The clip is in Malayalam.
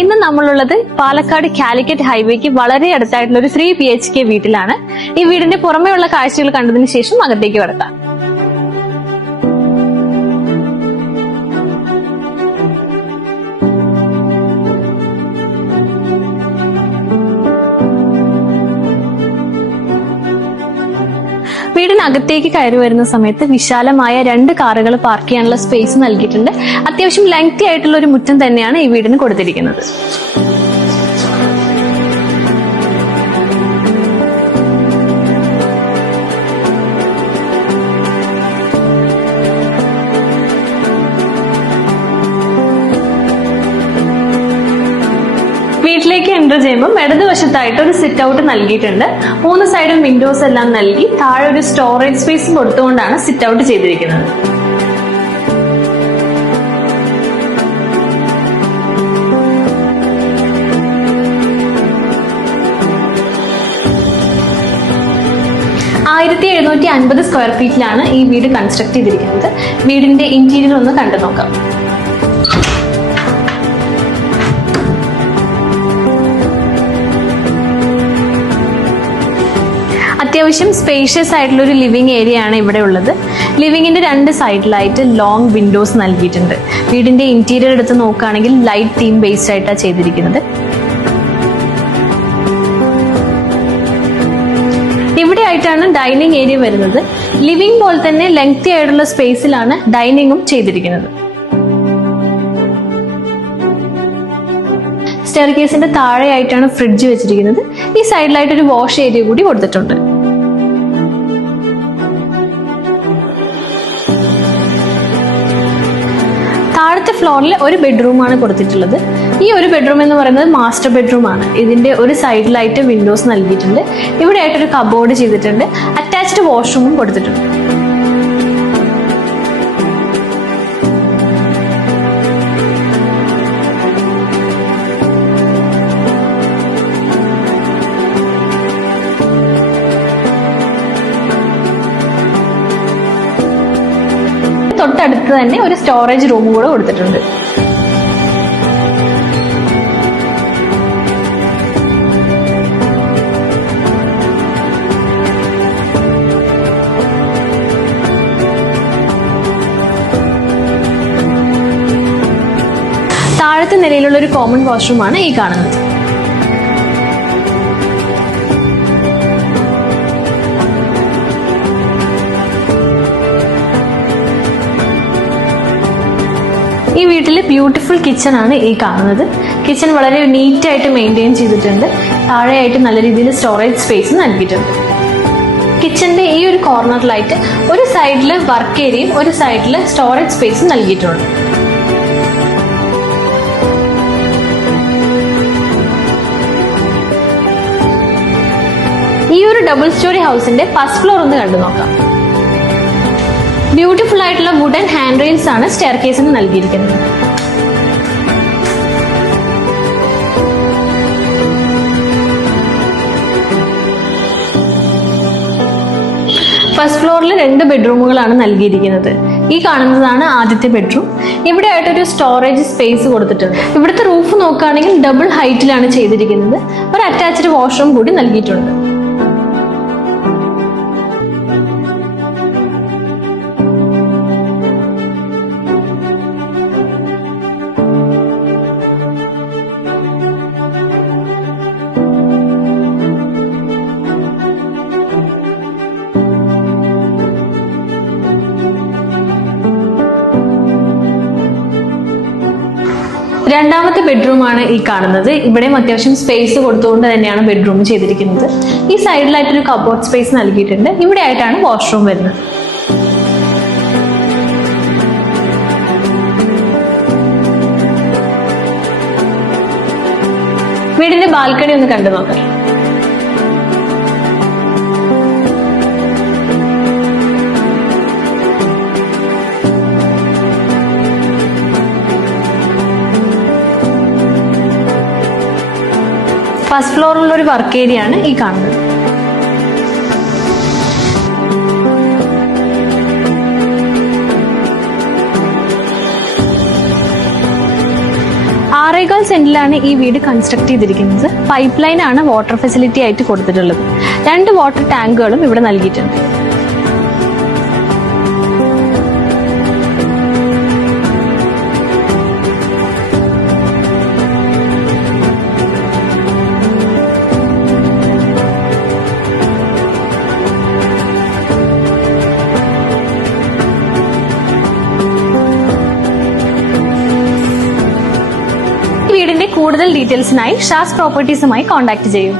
ഇന്ന് നമ്മളുള്ളത് പാലക്കാട് കാലിക്കറ്റ് ഹൈവേക്ക് വളരെ അടുത്തായിട്ടുള്ള ഒരു 3 BHK വീട്ടിലാണ്. ഈ വീടിന്റെ പുറമെയുള്ള കാഴ്ചകൾ കണ്ടതിന് ശേഷം അകത്തേക്ക് കടക്കാം. വീടിനകത്തേക്ക് കയറി വരുന്ന സമയത്ത് വിശാലമായ 2 കാറുകൾ പാർക്ക് ചെയ്യാനുള്ള സ്പേസ് നൽകിയിട്ടുണ്ട്. അത്യാവശ്യം ലെങ്തി ആയിട്ടുള്ള ഒരു മുറ്റം തന്നെയാണ് ഈ വീടിന് കൊടുത്തിരിക്കുന്നത്. വീട്ടിലേക്ക് എൻ്റർ ചെയ്യുമ്പോൾ ഇടതുവശത്തായിട്ട് ഒരു സിറ്റ് ഔട്ട് നൽകിയിട്ടുണ്ട്. 3 സൈഡും വിൻഡോസ് എല്ലാം നൽകി താഴെ ഒരു സ്റ്റോറേജ് സ്പേസും കൊടുത്തുകൊണ്ടാണ് സിറ്റ് ഔട്ട് ചെയ്തിരിക്കുന്നത്. സ്ക്വയർ ഫീറ്റിലാണ് ഈ വീട് കൺസ്ട്രക്ട് ചെയ്തിരിക്കുന്നത്. വീടിന്റെ ഇന്റീരിയർ ഒന്ന് കണ്ടു നോക്കാം. അത്യാവശ്യം സ്പേഷ്യസ് ആയിട്ടുള്ള ഒരു ലിവിംഗ് ഏരിയ ആണ് ഇവിടെ ഉള്ളത്. ലിവിങ്ങിന്റെ 2 സൈഡിലായിട്ട് ലോങ് വിൻഡോസ് നൽകിയിട്ടുണ്ട്. വീടിന്റെ ഇന്റീരിയർ എടുത്ത് നോക്കുകയാണെങ്കിൽ ലൈറ്റ് തീം ബേസ്ഡ് ആയിട്ടാണ് ചെയ്തിരിക്കുന്നത്. ഇവിടെ ആയിട്ടാണ് ഡൈനിങ് ഏരിയ വരുന്നത്. ലിവിംഗ് പോലെ തന്നെ ലെങ്തി ആയിട്ടുള്ള സ്പേസിലാണ് ഡൈനിങ്ങും ചെയ്തിരിക്കുന്നത്. സ്റ്റെയർകേസിന്റെ താഴെയായിട്ടാണ് ഫ്രിഡ്ജ് വെച്ചിരിക്കുന്നത്. ഈ സൈഡിലായിട്ട് ഒരു വാഷ് ഏരിയ കൂടി കൊടുത്തിട്ടുണ്ട്. താഴത്തെ ഫ്ലോറിൽ ഒരു ബെഡ്റൂമാണ് കൊടുത്തിട്ടുള്ളത്. ഈ ഒരു ബെഡ്റൂം എന്ന് പറയുന്നത് മാസ്റ്റർ ബെഡ്റൂം ആണ്. ഇതിന്റെ ഒരു സൈഡിലായിട്ട് വിൻഡോസ് നൽകിയിട്ടുണ്ട്. ഇവിടെ ആയിട്ടൊരു കബോർഡ് ചെയ്തിട്ടുണ്ട്. അറ്റാച്ച്ഡ് വാഷ്റൂമും കൊടുത്തിട്ടുണ്ട്. തൊട്ടടുത്ത് തന്നെ ഒരു സ്റ്റോറേജ് റൂം കൂടെ കൊടുത്തിട്ടുണ്ട്. താഴത്തെ നിലയിലുള്ള ഒരു കോമൺ വാഷ്റൂമാണ് ഈ കാണുന്നത്. ഈ വീട്ടിൽ ബ്യൂട്ടിഫുൾ കിച്ചൺ ആണ് ഈ കാണുന്നത്. കിച്ചൺ വളരെ നീറ്റ് ആയിട്ട് മെയിൻറ്റെയിൻ ചെയ്തിട്ടുണ്ട്. താഴെയായിട്ട് നല്ല രീതിയിൽ സ്റ്റോറേജ് സ്പേസ് നൽകിയിട്ടുണ്ട്. കിച്ചന്റെ ഈ ഒരു കോർണറിലായിട്ട് ഒരു സൈഡിൽ വർക്ക് ഏരിയയും ഒരു സൈഡിൽ സ്റ്റോറേജ് സ്പേസും നൽകിയിട്ടുണ്ട്. ഈ ഒരു ഡബിൾ സ്റ്റോറി ഹൗസിന്റെ ഫസ്റ്റ് ഫ്ലോർ ഒന്ന് കണ്ടു നോക്കാം. ബ്യൂട്ടിഫുൾ ആയിട്ടുള്ള വുഡൻ ഹാൻഡ് റെയിൽസ് ആണ് സ്റ്റെയർകേസിന് നൽകിയിരിക്കുന്നത്. ഫസ്റ്റ് ഫ്ലോറിൽ 2 ബെഡ്റൂമുകളാണ് നൽകിയിരിക്കുന്നത്. ഈ കാണുന്നതാണ് ആദ്യത്തെ ബെഡ്റൂം. ഇവിടെ ആയിട്ടൊരു സ്റ്റോറേജ് സ്പേസ് കൊടുത്തിട്ടുണ്ട്. ഇവിടുത്തെ റൂഫ് നോക്കുകയാണെങ്കിൽ ഡബിൾ ഹൈറ്റിലാണ് ചെയ്തിരിക്കുന്നത്. ഒരു അറ്റാച്ച്ഡ് വാഷ്റൂം കൂടി നൽകിയിട്ടുണ്ട്. രണ്ടാമത്തെ ബെഡ്റൂം ആണ് ഈ കാണുന്നത്. ഇവിടെയും അത്യാവശ്യം സ്പേസ് കൊടുത്തുകൊണ്ട് തന്നെയാണ് ബെഡ്റൂം ചെയ്തിരിക്കുന്നത്. ഈ സൈഡിലായിട്ടൊരു കബോർഡ് സ്പേസ് നൽകിയിട്ടുണ്ട്. ഇവിടെ ആയിട്ടാണ് വാഷ്റൂം വരുന്നത്. വീടിന്റെ ബാൽക്കണി ഒന്ന് കണ്ടു നോക്കാം. ഫസ്റ്റ് ഫ്ലോറിലുള്ള ഒരു വർക്ക് ഏരിയ ആണ് ഈ കാണുന്നത്. 6 3.25 സെന്റിലാണ് ഈ വീട് കൺസ്ട്രക്ട് ചെയ്തിരിക്കുന്നത്. പൈപ്പ് ലൈൻ ആണ് വാട്ടർ ഫെസിലിറ്റി ആയിട്ട് കൊടുത്തിട്ടുള്ളത്. 2 വാട്ടർ ടാങ്കുകളും ഇവിടെ നൽകിയിട്ടുണ്ട്. വീടിന്റെ കൂടുതൽ ഡീറ്റെയിൽസിനായി ഷാസ് പ്രോപ്പർട്ടീസുമായി കോൺടാക്ട് ചെയ്യൂ.